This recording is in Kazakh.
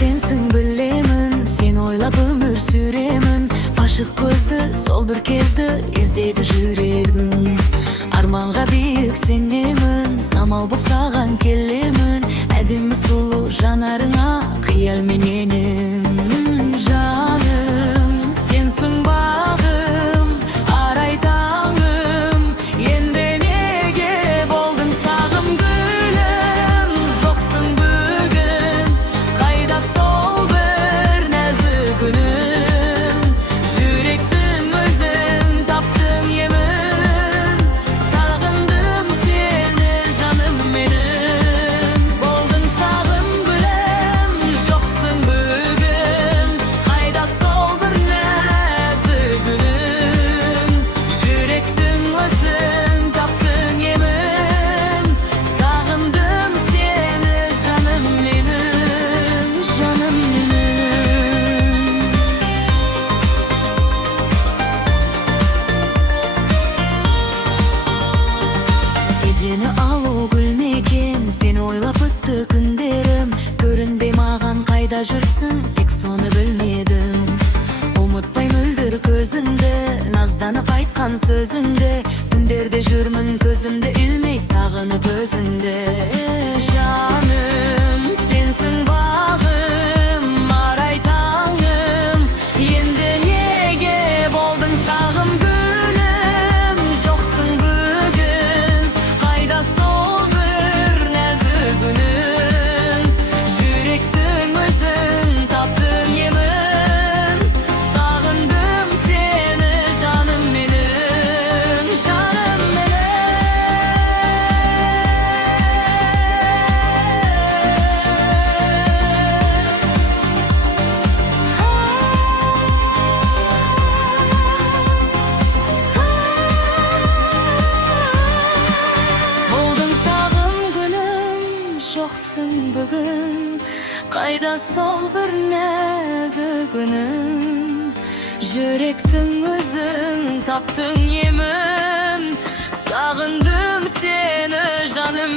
sensin bilemin, sen oylap ömür süremin. Faşık gözді, sol bir kezdі издейді жүрегім. Арманға биік сенемін, самал боп саған келемін. Әдемі сұлу жанарыңа қиялмененім. Жаным, сенсің бағым, арай таңым. Енді неге болдың сағым гүлім? Жоқсың бүгін, қайда сол бір нәзік үнім? Жүректің өзін таптың емін, сағындым сені жаным менің. Болдың сағым гүлім, жоқсың бүгін, қайда сол бір нәзік үнім? Жүректің өзін таптың емін, сағындым сені жаным менің, жаным менің. Geceni al o gülmekem, seni oylap öttü күндерім. Көрінбей маған қайда жүрсің, тек соны білмедім. Ұмытпай мөлдір көзіңді, назданып айтқан сөзіңді. Түндерде жүрмін көзімді ілмей, сағынып өзіңді. Жаным, сенсің бағым, арай таңым. Енді неге болдың сағым гүлім? Жоқсың бүгін, қайда сол бір нәзік үнің? Жүректің өзін таптың емін, сағындым сені жаным менің, жаным менің. Болдың сағым гүлім, жоқсың бүгін, қайда сол бір нәзік үнің? Жүректің өзін таптың емін, сағындым сені жаным